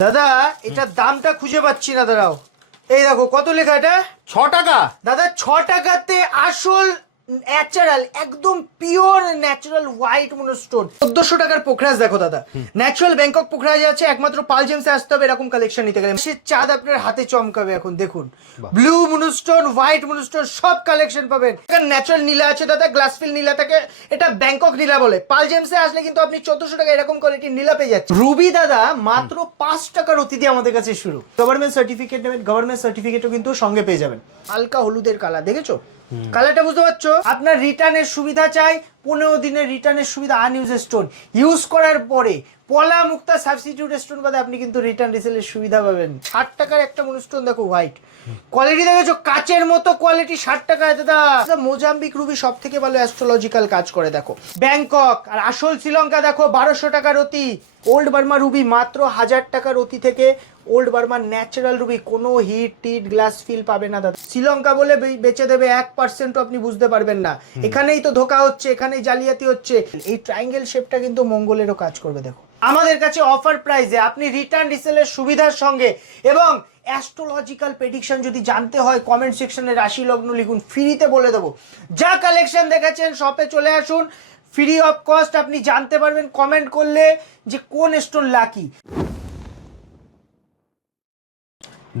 দাদা এটার দামটা খুঁজে পাচ্ছি না দাঁড়াও। এই দেখো কত লেখা এটা? ছ টাকা। দাদা ছ টাকাতে আসল ন্যাচারাল একদম পিওর ন্যাচারাল হোয়াইট মনোস্টোন চোদ্দশো টাকার পোখরাজ দেখো দাদা। ন্যাচারাল ব্যাংকক পোখরাজ আছে একমাত্র পাল জেমসে আসতে হবে এরকম কালেকশন নিতে গেলে। সে চাঁদ আপনার হাতে চমকাবে এখন দেখুন। ব্লু মনোস্টোন হোয়াইট মনোস্টোন সব কালেকশন পাবেন। ন্যাচারাল নীলা আছে দাদা গ্লাস ফিল নীলা থাকে এটা ব্যাংকক নীলা বলে। পাল জেমসে আসলে কিন্তু আপনি চোদ্দশো টাকা এরকম কোয়ালিটির নীলা পেয়ে যাচ্ছেন। রুবি দাদা মাত্র পাঁচ টাকার অতিথি আমাদের কাছে শুরু। গভর্নমেন্ট সার্টিফিকেট নেবেন গভর্নমেন্ট সার্টিফিকেটও কিন্তু সঙ্গে পেয়ে যাবেন। হালকা হলুদের কালার দেখেছ? কালারটা বুঝতে পারছ? আপনার রিটার্নের সুবিধা চাই, পনেরো দিনের রিটার্নের সুবিধা আনইউজ স্টোন ইউজ করার পরে, পলা মুক্তা সাবস্টিটিউট স্টোন বাদে আপনি কিন্তু রিটার্ন রিসেলের সুবিধা পাবেন। ষাট টাকার একটা মনুস্টোন দেখো হোয়াইট কোয়ালিটি দেখেছ? কাচের মতো কোয়ালিটি ষাট টাকায় দাদা। মোজাম্বিক রুবি সব থেকে ভালো অ্যাস্ট্রোলজিক্যাল কাজ করে দেখো। ব্যাংকক আর আসল শ্রীলঙ্কা দেখো বারোশো টাকার অতি ওল্ড বার্মা রুবি মাত্র হাজার টাকার অতি থেকে ওল্ড বার্মা ন্যাচারাল রুবি কোনো হিট টিট গ্লাস ফিল পাবে না দাদা। শ্রীলঙ্কা বলে বেচে দেবে এক পার্সেন্টও আপনি বুঝতে পারবেন না। এখানেই তো ধোকা হচ্ছে এখানেই জালিয়াতি হচ্ছে। এই ট্রায়াঙ্গেল শেপটা কিন্তু মঙ্গলেরও কাজ করবে দেখো। আমাদের কাছে অফার প্রাইসে আপনি রিটার্ন রিসেলের সুবিধার সঙ্গে এবং অ্যাস্ট্রোলজিক্যাল প্রেডিকশন যদি জানতে হয় কমেন্ট সেকশনে রাশি লগ্ন লিখুন ফ্রিতে বলে দেবো। যা কালেকশন দেখেছেন শপে চলে আসুন। ফ্রি অফ কস্ট আপনি জানতে পারবেন কমেন্ট করলে যে কোন স্টোন লাকি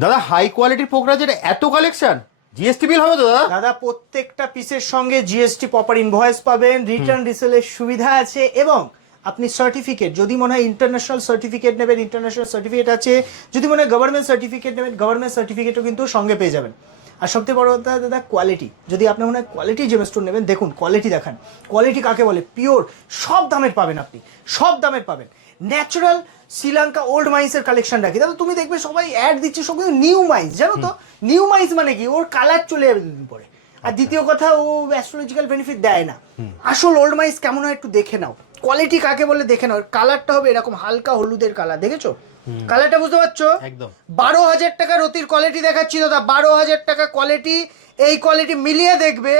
দাদা হাই কোয়ালিটির পোকরাজের এত কালেকশন জিএসটি বিল হবে তো দাদা? দাদা প্রত্যেকটা পিসের সঙ্গে জিএসটি প্রপার ইনভয়েস পাবেন রিটার্ন রিসেলের সুবিধা আছে এবং আপনি সার্টিফিকেট যদি মনে হয় ইন্টারন্যাশনাল সার্টিফিকেট নেবেন ইন্টারন্যাশনাল সার্টিফিকেট আছে যদি মনে হয় গভর্নমেন্ট সার্টিফিকেট নেবেন গভর্নমেন্ট সার্টিফিকেটও কিন্তু সঙ্গে পেয়ে যাবেন। আর সবথেকে বড় কথা দাদা কোয়ালিটি যদি আপনার মনে হয় কোয়ালিটি জেমস্টোন নেবেন দেখুন কোয়ালিটি দেখান। কোয়ালিটি কাকে বলে? পিওর সব দামের পাবেন আপনি সব দামের পাবেন। ন্যাচারাল শ্রীলঙ্কা ওল্ড মাইন্সের কালেকশন রাখি। দাদা তুমি দেখবে সবাই অ্যাড দিচ্ছে সব কিন্তু নিউ মাইন্স জানো তো? নিউ মাইন্স মানে কি? ওর কালার চলে যাবে দুদিন পরে। আর দ্বিতীয় কথা ও অ্যাস্ট্রোলজিক্যাল বেনিফিট দেয় না। আসল ওল্ড মাইন্স কেমন হয় একটু দেখে নাও। কোয়ালিটি কাকে বলে দেখে নাও। কালারটা হবে এরকম হালকা হলুদের কালার দেখেছ? কালারটা বুঝতে পারছ? একদম। বারো হাজার টাকার অতির কোয়ালিটি দেখাচ্ছি দাদা বারো হাজার টাকা কোয়ালিটি এই কোয়ালিটি মিলিয়ে দেখবে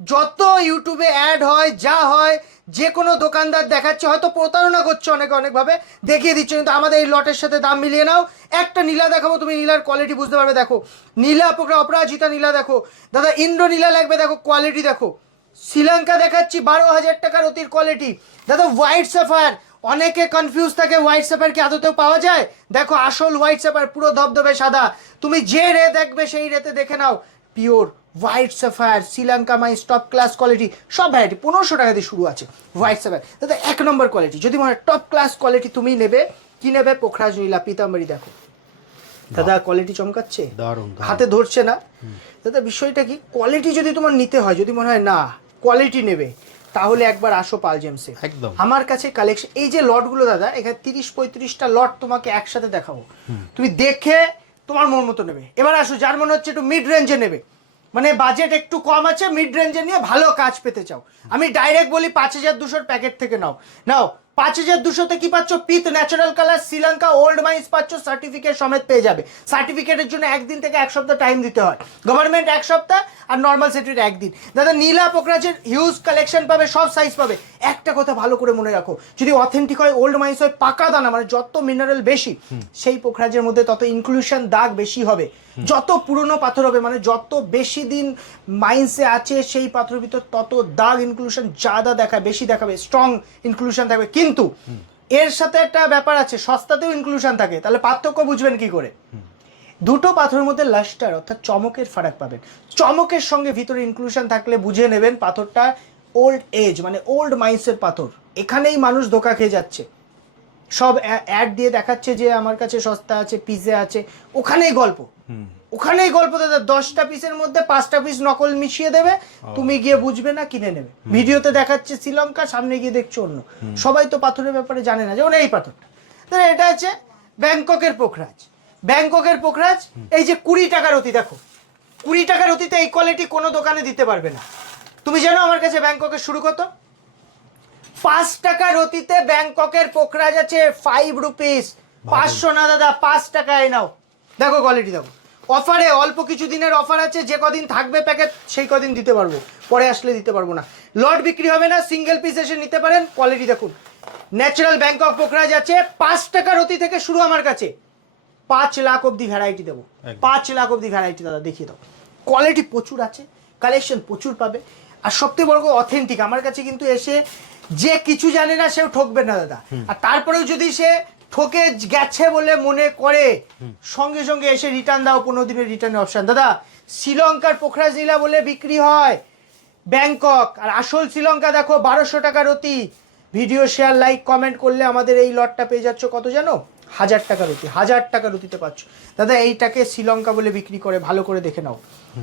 যত ইউটিউবে অ্যাড হয় যা হয় যে কোনো দোকানদার দেখাচ্ছে হয়তো প্রতারণা করছে অনেকে অনেকভাবে দেখিয়ে দিচ্ছে কিন্তু আমাদের এই লটের সাথে দাম মিলিয়ে নাও। একটা নীলা দেখাবো তুমি নীলার কোয়ালিটি বুঝতে পারবে দেখো। নীলা পোকরা অপরাজিতা নীলা দেখো। দাদা ইন্দ্র নীলা লাগবে দেখো কোয়ালিটি দেখো। শ্রীলঙ্কা দেখাচ্ছি বারো হাজার টাকার অতির কোয়ালিটি দাদা হোয়াইট সাফায়ার অনেকে কনফিউজ থাকে হোয়াইট সাফায়ার কি আদতেও পাওয়া যায়? দেখো আসল হোয়াইট সাফায়ার পুরো ধবধবে সাদা। তুমি যে রে দেখবে সেই রেতে দেখে নাও। পিওর হোয়াইট সাফায়ার শ্রীলঙ্কা মাই টপ ক্লাস কোয়ালিটি সব ভ্যারাইটি পনেরোশো টাকা দিয়ে শুরু আছে হোয়াইট সাফায়ার দাদা এক নম্বর কোয়ালিটি যদি মনে টপ ক্লাস কোয়ালিটি তুমি নেবে কি নেবে? পোখরাজ নীলা পিতাম্বরী দেখো। দাদা কোয়ালিটি চমকাচ্ছে। হাতে ধরছে না? দাদা বিষয়টা কি? কোয়ালিটি যদি তোমার নিতে হয় যদি মনে হয় না কোয়ালিটি নেবে তাহলে একবার আসো পাল জেমসে একদম। আমার কাছে কালেকশন এই যে লটগুলো দাদা এখানে তিরিশ পঁয়ত্রিশটা লট তোমাকে একসাথে দেখাবো। তুমি দেখে তোমার মন মতো নেবে। এবার আসো যার মনে হচ্ছে একটু মিড রেঞ্জে নেবে। মানে বাজেট একটু কম আছে মিড রেঞ্জে নিয়ে ভালো কাজ পেতে চাও। আমি ডাইরেক্ট বলি পাঁচ হাজার দুশোর প্যাকেট থেকে নাও। নাও পাঁচ হাজার দুশোতে কি পাচ্ছ? পিত natural colour Sri Lanka old mines পাচ্ছ সার্টিফিকেট সমেত পেয়ে যাবে। সার্টিফিকেটের জন্য একদিন থেকে এক সপ্তাহ টাইম দিতে হয়। গভর্নমেন্ট এক সপ্তাহ আর নর্মাল সেটির একদিন। দাদা নীলা পোকরাজের হিউজ কালেকশন পাবে সব সাইজ পাবে। একটা কথা ভালো করে মনে রাখো যদি অথেন্টিক হয় ওল্ড মাইন্স হয় পাকা দানা মানে যত মিনারেল বেশি সেই পোখরাজের মধ্যে তত ইনক্লুশন দাগ বেশি হবে। যত পুরনো পাথর হবে মানে যত বেশি দিন মাইন্সে আছে সেই পাথরের ভিতর তত দাগ ইনক্লুশন জাদা দেখায় বেশি দেখাবে স্ট্রং ইনক্লুশন থাকবে। কিন্তু এর সাথে একটা ব্যাপার আছে, সস্তাতেও ইনক্লুশন থাকে। তাহলে পার্থক্য বুঝবেন কি করে? দুটো পাথরের মধ্যে লাস্টার অর্থাৎ চমকের ফারাক পাবেন। চমকের সঙ্গে ভিতরে ইনক্লুশন থাকলে বুঝে নেবেন পাথরটা ওল্ড এজ মানে ওল্ড মাইন্সের পাথর। এখানেই মানুষ ধোকা খেয়ে যাচ্ছে। সব অ্যাড দিয়ে দেখাচ্ছে যে আমার কাছে সস্তা আছে পিসে আছে, ওখানেই গল্প। ওখানেই গল্প দাদা দশটা পিসের মধ্যে পাঁচটা পিস নকল মিশিয়ে দেবে তুমি গিয়ে বুঝবে না কিনে নেবে। ভিডিওতে দেখাচ্ছে শ্রীলঙ্কা সামনে গিয়ে দেখছ অন্য। সবাই তো পাথরের ব্যাপারে জানে না যেমন এই পাথরটা। তাহলে এটা আছে ব্যাংককের পোখরাজ। ব্যাংককের পোখরাজ এই যে কুড়ি টাকার অতি দেখো। কুড়ি টাকার অতিতে এই কোয়ালিটি কোনো দোকানে দিতে পারবে না। তুমি জানো আমার কাছে ব্যাংককের শুরু কত? পাঁচ টাকার অতীতে ব্যাংককের পোখরাজ আছে ফাইভ রুপিস পাঁচশো না দাদা পাঁচ টাকায় নাও। দেখো কোয়ালিটি দেখো। অফারে অল্প কিছু দিনের অফার আছে যে কদিন থাকবে প্যাকেট সেই কদিন দিতে পারব। পরে আসলে দিতে পারব না। লট বিক্রি হবে না সিঙ্গেল পিস এসে নিতে পারেন কোয়ালিটি দেখুন। ন্যাচারাল ব্যাংক অফ পোখরাজ আছে পাঁচ টাকার অতি থেকে শুরু আমার কাছে। পাঁচ লাখ অব্দি ভ্যারাইটি দেবো। পাঁচ লাখ অব্দি ভ্যারাইটি দাদা দেখিয়ে দাও। কোয়ালিটি প্রচুর আছে কালেকশন প্রচুর পাবে। আর সবথেকে বড় অথেন্টিক আমার কাছে কিন্তু এসে যে কিছু জানে না সেও ঠকবে না দাদা। আর তারপরেও যদি সে ঠকে গেছে বলে মনে করে সঙ্গে সঙ্গে এসে রিটার্ন দাও পনেরো দিনের রিটার্ন অপশান দাদা শ্রীলঙ্কার পোখরাজ নীলা বলে বিক্রি হয় ব্যাংকক। আর আসল শ্রীলঙ্কা দেখো বারোশো টাকার অতি। ভিডিও শেয়ার লাইক কমেন্ট করলে আমাদের এই লটটা পেয়ে যাচ্ছ কত জানো? হাজার টাকার অতি হাজার টাকার অতিতে পাচ্ছ। দাদা এইটাকে শ্রীলঙ্কা বলে বিক্রি করে ভালো করে দেখে নাও।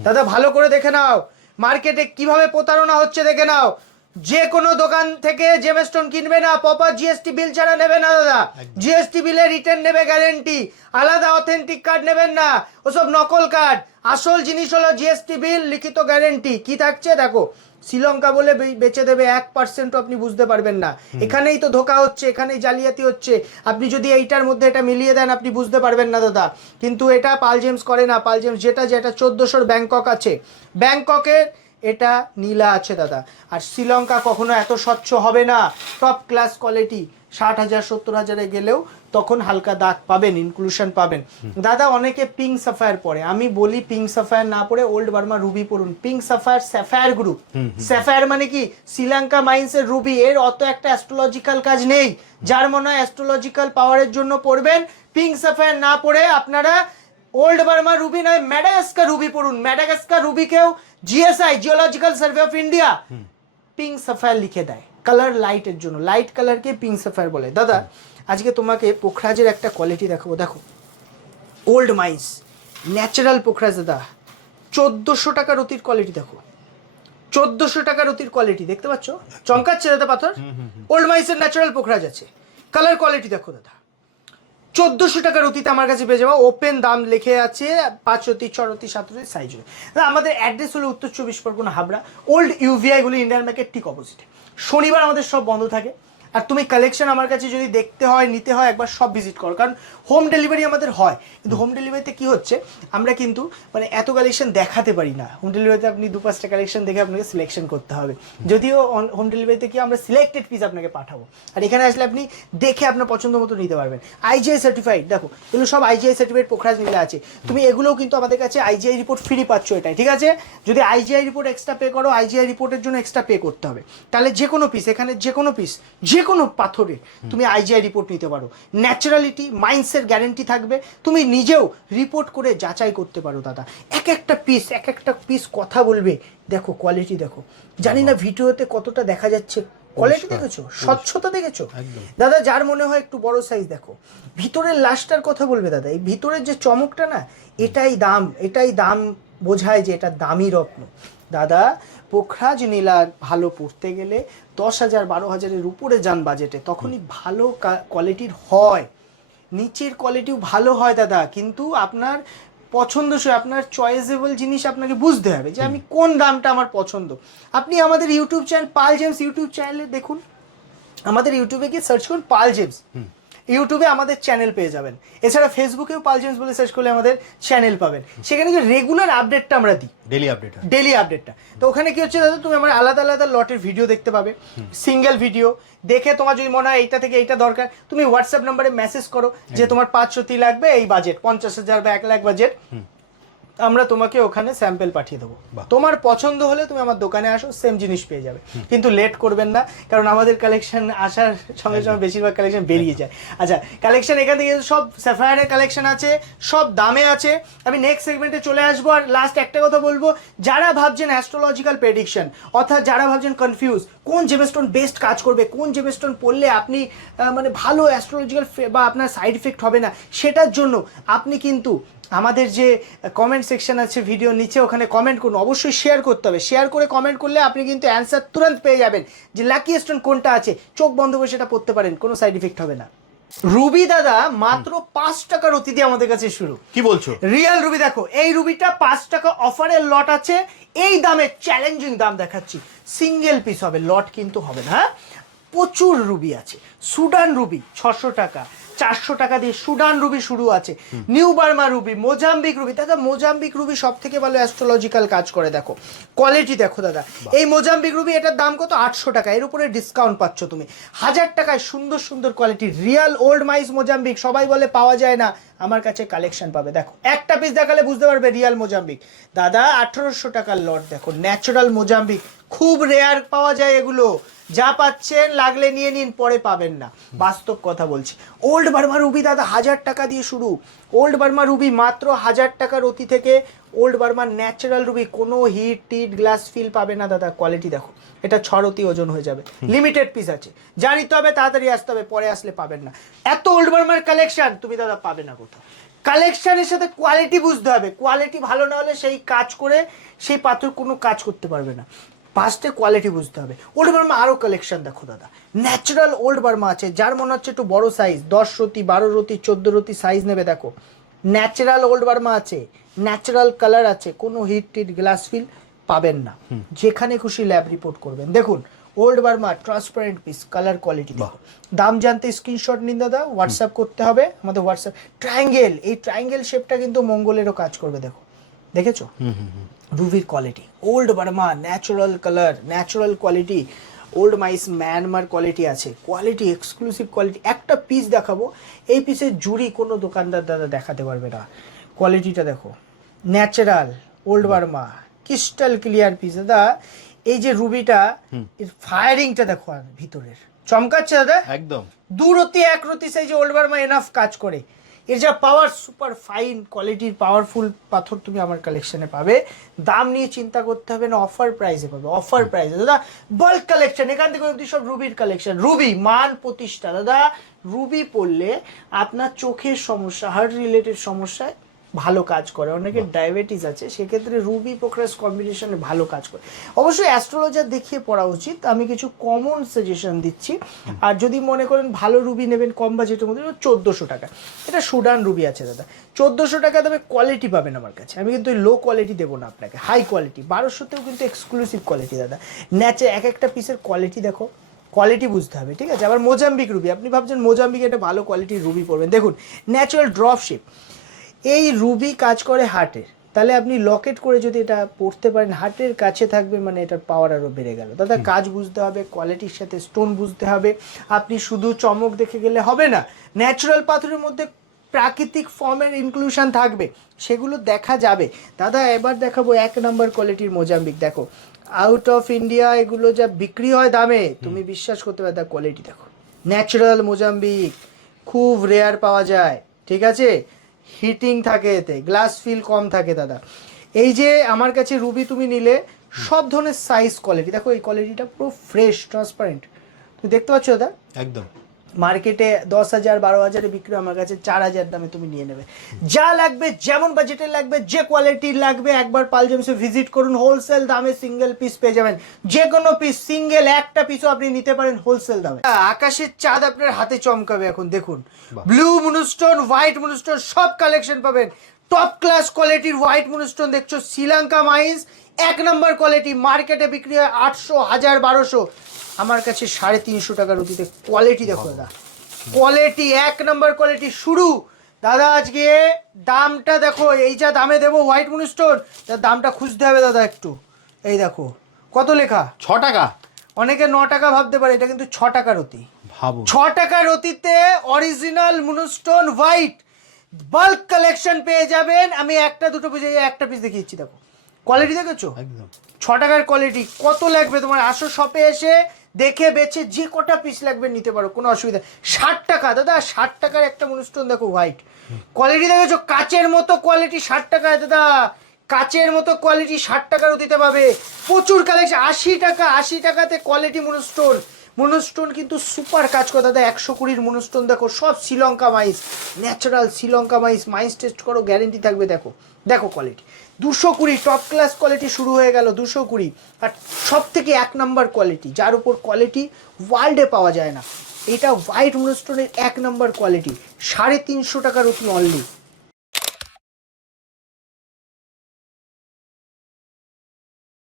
দাদা ভালো করে দেখে নাও। মার্কেটে কীভাবে প্রতারণা হচ্ছে দেখে নাও। যে কোনো দোকান থেকে জেমস্টোন কিনবে না পপার জিএসটি বিল ছাড়া নেবে না দাদা। জিএসটি বিলে রিটার্ন নেবে গ্যারেন্টি আলাদা অথেন্টিক কার্ড নেবেন না। ওসব নকল কার্ড আসল জিনিস হলো জিএসটি বিল লিখিত গ্যারেন্টি কি থাকছে? দেখো শ্রীলঙ্কা বলে বেচে দেবে এক পার্সেন্টও আপনি বুঝতে পারবেন না। এখানেই তো ধোকা হচ্ছে এখানেই জালিয়াতি হচ্ছে। আপনি যদি এইটার মধ্যে এটা মিলিয়ে দেন আপনি বুঝতে পারবেন না দাদা। কিন্তু এটা পাল জেমস করে না। পাল জেমস যেটা যেটা চোদ্দোশোর ব্যাংকক আছে। ব্যাংককের এটা নীলা আছে দাদা। আর শ্রীলঙ্কা কখনো এত স্বচ্ছ হবে না। টপ ক্লাস কোয়ালিটি ষাট হাজার সত্তর হাজারে গেলেও তখন হালকা দাগ পাবেন ইনক্লুশন পাবেন। দাদা অনেকে পিঙ্ক সাফায়ার পরে। আমি বলি পিঙ্ক সাফায়ার না পরে ওল্ড বার্মা রুবি পড়ুন pink sapphire sapphire group sapphire মানে কি? শ্রীলঙ্কা মাইন্সের রুবি এর অত একটা অ্যাস্ট্রোলজিক্যাল কাজ নেই। যার মনে হয় অ্যাস্ট্রোলজিক্যাল পাওয়ারের জন্য পড়বেন পিঙ্ক সাফায়ার না পড়ে আপনারা ওল্ড বার্মা রুবি নয় ম্যাডাগাস্কার রুবি পড়ুন Madagascar রুবিকেও GSI geological survey of India pink sapphire লিখে দেয়। কালার লাইটের জন্য। লাইট কালারকে পিঙ্ক সাফায়ার বলে। দাদা আজকে তোমাকে পোখরাজের একটা কোয়ালিটি দেখাবো। দেখো ওল্ড মাইন্স ন্যাচারাল পোখরাজ দাদা। চোদ্দোশো টাকার অতির কোয়ালিটি দেখো। চোদ্দোশো টাকার অতির কোয়ালিটি দেখতে পাচ্ছ? চমকাচ্ছে দাদা পাথর। ওল্ড মাইন্সের ন্যাচারাল পোখরাজ আছে। কালার কোয়ালিটি দেখো দাদা। চোদ্দোশো টাকার অতীতে আমার কাছে পেয়ে যাব ওপেন দাম লেখে আছে পাঁচ অতি, ছয় অতি, সাত অতি সাইজ আমাদের অ্যাড্রেস হলো উত্তর চব্বিশ পরগনা হাবড়া। ওল্ড ইউভিআইগুলি ইন্ডিয়ান ব্যাঙ্কের ঠিক অপোজিটে শনিবার আমাদের সব বন্ধ থাকে। আর তুমি কালেকশন আমার কাছে যদি দেখতে হয়, নিতে হয়, একবার সব ভিজিট করো। কারণ হোম ডেলিভারি আমাদের হয়। কিন্তু হোম ডেলিভারিতে কি হচ্ছে, আমরা কিন্তু মানে এত কালেকশন দেখাতে পারি না। হোম ডেলিভারিতে আপনি দু পাঁচটা কালেকশন দেখে আপনাকে সিলেকশন করতে হবে। যদিও হোম ডেলিভারিতে কি আমরা সিলেক্টেড পিস আপনাকে পাঠাবো। আর এখানে আসলে আপনি দেখে আপনার পছন্দ মতো নিতে পারবেন। আইজিআই সার্টিফাইড দেখো, এগুলো সব আইজিআই সার্টিফাইড পোখরাজ নিলে আছে। তুমি এগুলোও কিন্তু আমাদের কাছে আইজিআই রিপোর্ট ফ্রি পাচ্ছ এটাই, ঠিক আছে? যদি আইজিআই রিপোর্ট এক্সট্রা পে করো আইজিআই রিপোর্টের জন্য এক্সট্রা পে করতে হবে। তাহলে যে কোনো পিস এখানে যে কোনো পিস যে কোনো পাথরে তুমি আইজিআই রিপোর্ট নিতে পারো। ন্যাচারালিটি মাইন্ডসের গ্যারেন্টি থাকবে। তুমি নিজেও রিপোর্ট করে যাচাই করতে পারো দাদা। এক একটা পিস এক একটা পিস কথা বলবে। দেখো কোয়ালিটি দেখো। জানি না ভিডিওতে কতটা দেখা যাচ্ছে। কোয়ালিটি দেখেছ? স্বচ্ছতা দেখেছ? দাদা যার মনে হয় একটু বড় সাইজ দেখো। ভিতরের লাশটার কথা বলবে দাদা। এই ভিতরের যে চমকটা না এটাই দাম। এটাই দাম বোঝায় যে এটা দামি রত্ন। দাদা পোখরাজ নীলা ভালো পড়তে গেলে দশ হাজার বারো হাজারের উপরে যান বাজেটে তখনই ভালো কোয়ালিটির হয়। নিচের কোয়ালিটিও ভালো হয় দাদা কিন্তু আপনার পছন্দসই আপনার চয়েসেবল জিনিস আপনাকে বুঝতে হবে যে আমি কোন দামটা আমার পছন্দ। আপনি আমাদের YouTube channel Pal gems YouTube চ্যানেলে দেখুন। আমাদের ইউটিউবে গিয়ে সার্চ করুন পাল জেমস ইউটিউবে আমাদের চ্যানেল পেয়ে যাবেন। এছাড়া ফেসবুকেও পাল জেমস বলে সার্চ করলে আমাদের চ্যানেল পাবেন। সেখানে যে রেগুলার আপডেটটা আমরা দিই। ডেলি আপডেট ডেলি আপডেটটা তো ওখানে কি হচ্ছে দাদা? তুমি আমার আলাদা আলাদা লটের ভিডিও দেখতে পাবে। সিঙ্গেল ভিডিও দেখে তোমার যদি মনে হয় এইটা থেকে এইটা দরকার তুমি হোয়াটসঅ্যাপ নাম্বারে মেসেজ করো যে তোমার পাঁচশো লাগবে এই বাজেট পঞ্চাশ হাজার বা এক লাখ বাজেট আমরা তোমাকে ওখানে স্যাম্পেল পাঠিয়ে দেবো। তোমার পছন্দ হলে তুমি আমার দোকানে আসো সেম জিনিস পেয়ে যাবে। কিন্তু লেট করবেন না কারণ আমাদের কালেকশন আসার সঙ্গে সঙ্গে বেশিরভাগ কালেকশন বেরিয়ে যায়। আচ্ছা কালেকশন এখান থেকে সব স্যাফায়ারের কালেকশন আছে সব দামে আছে। আমি নেক্সট সেগমেন্টে চলে আসব আর লাস্ট একটা কথা বলব যারা ভাবছেন অ্যাস্ট্রোলজিক্যাল প্রেডিকশন অর্থাৎ যারা ভাবছেন কনফিউজ কোন জেমেস্টোন বেস্ট কাজ করবে কোন জেমেস্টোন পড়লে আপনি মানে ভালো অ্যাস্ট্রোলজিক্যাল বা আপনার সাইড ইফেক্ট হবে না সেটার জন্য আপনি কিন্তু আমাদের যে কমেন্ট সেকশন আছে ভিডিও নিচে ওখানে কমেন্ট করুন। অবশ্যই শেয়ার করতে হবে। শেয়ার করে কমেন্ট করলে আপনি কিন্তু অ্যান্সার তুরন্ত পেয়ে যাবেন যে লাকি স্টোন কোনটা আছে। চোখ বন্ধ করে সেটা পড়তে পারেন কোনো সাইড ইফেক্ট হবে না। রুবি দাদা মাত্র পাঁচ টাকার অতিথি আমাদের কাছে শুরু। কি বলছো? রিয়েল রুবি দেখো এই রুবিটা পাঁচ টাকা অফারের লট আছে। এই দামে চ্যালেঞ্জিং দাম দেখাচ্ছি। সিঙ্গেল পিস হবে লট কিন্তু হবে না হ্যাঁ? প্রচুর রুবি আছে। সুডান রুবি ছশো টাকা। চারশো টাকা দিয়ে সুডান রুবি শুরু আছে। New Burma ruby Mozambique ruby. দাদা মোজাম্বিক রুবি সব থেকে ভালো অ্যাস্ট্রোলজিক্যাল কাজ করে দেখো। কোয়ালিটি দেখো দাদা। এই মোজাম্বিক রুবি এটার দাম কত? আটশো টাকা। এর উপরে ডিসকাউন্ট পাচ্ছ তুমি। হাজার টাকায় সুন্দর সুন্দর quality real old mines Mozambique সবাই বলে পাওয়া যায় না। আমার কাছে কালেকশন পাবে। দেখো একটা পিস দেখালে বুঝতে পারবে রিয়াল মোজাম্বিক। দাদা আঠারোশো টাকার লট দেখো ন্যাচারাল মোজাম্বিক। খুব রেয়ার পাওয়া যায় এগুলো। যা পাচ্ছেন লাগলে নিয়ে নিন পরে পাবেন না। বাস্তব কথা বলছি। ওল্ড বার্মা রুবি দাদা হাজার টাকা দিয়ে শুরু। ওল্ড বার্মা রুবি মাত্র হাজার টাকার অতি থেকে ওল্ড বার্মার ন্যাচারাল রুবি কোনো হিট টিট গ্লাস ফিল পাবে না দাদা। কোয়ালিটি দেখো এটা ছড়তি ওজন হয়ে যাবে। লিমিটেড পিস আছে। যা নিতে হবে তাড়াতাড়ি আসতে হবে পরে আসলে পাবেন না। এত ওল্ড বার্মার কালেকশন তুমি দাদা পাবে না কোথাও। কালেকশনের সাথে কোয়ালিটি বুঝতে হবে। কোয়ালিটি ভালো না হলে সেই কাজ করে সেই পাথর কোনো কাজ করতে পারবে না। ফার্স্টে কোয়ালিটি বুঝতে হবে। ওল্ড বার্মা আরও কালেকশন দেখো দাদা। ন্যাচারাল ওল্ড বার্মা আছে যার মনে হচ্ছে একটু বড় সাইজ দশ রতি বারো রতি চোদ্দ রতি সাইজ নেবে দেখো। ন্যাচারাল ওল্ড বার্মা আছে ন্যাচারাল কালার আছে কোনো হিট টিট গ্লাস ফিল পাবেন না। যেখানে খুশি ল্যাব রিপোর্ট করবেন। দেখুন old Burma transparent piece colour quality দাম জানতে স্ক্রিনশট নিন দাদা হোয়াটসঅ্যাপ করতে হবে আমাদের হোয়াটসঅ্যাপ ট্রায়াঙ্গেল এই ট্রায়াঙ্গেল শেপটা কিন্তু মঙ্গলেরও কাজ করবে দেখো। দেখেছ? রুভির quality old Burma natural colour natural quality old mines Myanmar quality আছে। কোয়ালিটি এক্সক্লুসিভ কোয়ালিটি একটা পিস দেখাবো। এই পিসের জুড়ি কোনো দোকানদার দাদা দেখাতে পারবে না। কোয়ালিটিটা দেখো। Natural old Burma crystal clear piece দাদা এই যে রুবিটা এর ফায়ারিংটা দেখো আর ভিতরের। চমকাচ্ছে দাদা? একদম। দুরতি এক রতি সাইজে ওল্ড বার্মা এনাফ কাজ করে। এর যা পাওয়ার সুপার ফাইন কোয়ালিটির পাওয়ারফুল পাথর তুমি আমার কালেকশনে পাবে। দাম নিয়ে চিন্তা করতে হবে না অফার প্রাইসে পাবে অফার প্রাইসে দাদা বাল্ক কালেকশন এখান থেকে অব্দি সব রুবির কালেকশন রুবি মান প্রতিষ্ঠা। দাদা রুবি পড়লে আপনার চোখের সমস্যা হার্ট রিলেটেড সমস্যায় ভালো কাজ করে অনেকের ডায়াবেটিস আছে সেক্ষেত্রে রুবি প্রোক্রাস কম্বিনেশনে ভালো কাজ করে। অবশ্যই অ্যাস্ট্রোলজার দেখিয়ে পড়া উচিত আমি কিছু কমন সাজেশন দিচ্ছি। আর যদি মনে করেন ভালো রুবি নেবেন কম বাজেটের মধ্যে চোদ্দোশো টাকা। এটা সুডান রুবি আছে দাদা। চোদ্দোশো টাকা দামে কোয়ালিটি পাবেন আমার কাছে। আমি কিন্তু লো কোয়ালিটি দেবো না আপনাকে হাই কোয়ালিটি বারোশোতেও কিন্তু এক্সক্লুসিভ কোয়ালিটি দাদা। ন্যাচে এক একটা পিসের কোয়ালিটি দেখো কোয়ালিটি বুঝতে হবে ঠিক আছে? আবার মোজাম্বিক রুবি আপনি ভাবছেন মোজাম্বিক একটা ভালো কোয়ালিটির রুবি পড়বেন দেখুন ন্যাচারাল ড্রপ শেপ এই রুবি কাজ করে হার্টের তাহলে আপনি লকেট করে যদি এটা পড়তে পারেন হার্টের কাছে থাকবে মানে এটার পাওয়ার আরও বেড়ে গেল। দাদা কাজ বুঝতে হবে কোয়ালিটির সাথে স্টোন বুঝতে হবে। আপনি শুধু চমক দেখে গেলে হবে না ন্যাচারাল পাথরের মধ্যে প্রাকৃতিক ফর্মের ইনক্লুশন থাকবে সেগুলো দেখা যাবে। দাদা এবার দেখাবো এক নম্বর কোয়ালিটির মোজাম্বিক। দেখো আউট অফ ইন্ডিয়া এগুলো যা বিক্রি হয় দামে তুমি বিশ্বাস করতে পারবে কোয়ালিটি দেখো। ন্যাচারাল মোজাম্বিক খুব রেয়ার পাওয়া যায় ঠিক আছে? হিটিং থাকে এতে, গ্লাস ফিল কম থাকে দাদা। এই যে আমার কাছে রুবি তুমি নিলে, সব ধরনের সাইজ কোয়ালিটি দেখো, এই কোয়ালিটিটা পুরো ফ্রেশ ট্রান্সপারেন্ট তুমি দেখতে পাচ্ছ দাদা? একদম। মার্কেটে দশ হাজার বারো হাজারে বিক্রি আমার কাছে চার হাজার দামে তুমি নিয়ে নেবে। যা লাগবে যেমন বাজেটের লাগবে যে কোয়ালিটির লাগবে একবার পালজেমসে ভিজিট করুন হোলসেল দামে সিঙ্গেল পিস পেয়ে যাবেন। যে কোনো পিস সিঙ্গেল একটা পিসও আপনি নিতে পারেন হোলসেল দামে। আকাশের চাঁদ আপনার হাতে চমকাবে এখন দেখুন। ব্লু মুনুস্টোন হোয়াইট মুনুস্টোন সব কালেকশন পাবেন। টপ ক্লাস কোয়ালিটির হোয়াইট মুনুস্টোন দেখছ শ্রীলঙ্কা মাইন্স এক নম্বর কোয়ালিটি মার্কেটে বিক্রি হয় আটশো হাজার বারোশো। আমার কাছে সাড়ে তিনশো টাকার অতীতে কোয়ালিটি দেখো দাদা। কোয়ালিটি এক নম্বর কোয়ালিটি শুরু। দাদা আজকে দামটা দেখো এই যা দামে দেবো হোয়াইট মুনিস্টোন তার দামটা খুঁজতে হবে দাদা একটু। এই দেখো কত লেখা? ছ টাকা। অনেকে ন টাকা ভাবতে পারে এটা কিন্তু ছ টাকার অতি ভাবো ছ টাকার অতীতে original moonstone white bulk collection পেয়ে যাবেন। আমি একটা দুটো বুঝে একটা পিস দেখিয়েছি দেখো। কোয়ালিটি দেখেছ? একদম। ছ টাকার কোয়ালিটি কত লাগবে তোমার? আসো শপে এসে দেখে বেছে যে কটা পিস লাগবে নিতে পারো কোনো অসুবিধা ষাট টাকা দাদা ষাট টাকার একটা অনুষ্ঠান দেখো হোয়াইট কোয়ালিটি দেখেছ? কাচের মতো কোয়ালিটি ষাট টাকায় দাদা। কাচের মতো কোয়ালিটি ষাট টাকারও দিতে পাবে। প্রচুর কালেকশন আশি টাকা আশি টাকাতে কোয়ালিটি মনুস্টোন মনুস্টোন কিন্তু সুপার কাজ করে দাদা। একশো কুড়ির মনুস্টোন দেখো সব শ্রীলঙ্কা মাইস ন্যাচারাল শ্রীলঙ্কা মাইস মাইস টেস্ট করো গ্যারেন্টি থাকবে দেখো। দেখো কোয়ালিটি দুশো কুড়ি টপ ক্লাস কোয়ালিটি শুরু হয়ে গেল দুশো কুড়ি। আর সব থেকে এক নম্বর কোয়ালিটি যার উপর কোয়ালিটি ওয়ার্ল্ডে পাওয়া যায় না। এটা হোয়াইট মুনস্টোনের এক নম্বর কোয়ালিটি সাড়ে তিনশো টাকার উপর অনলি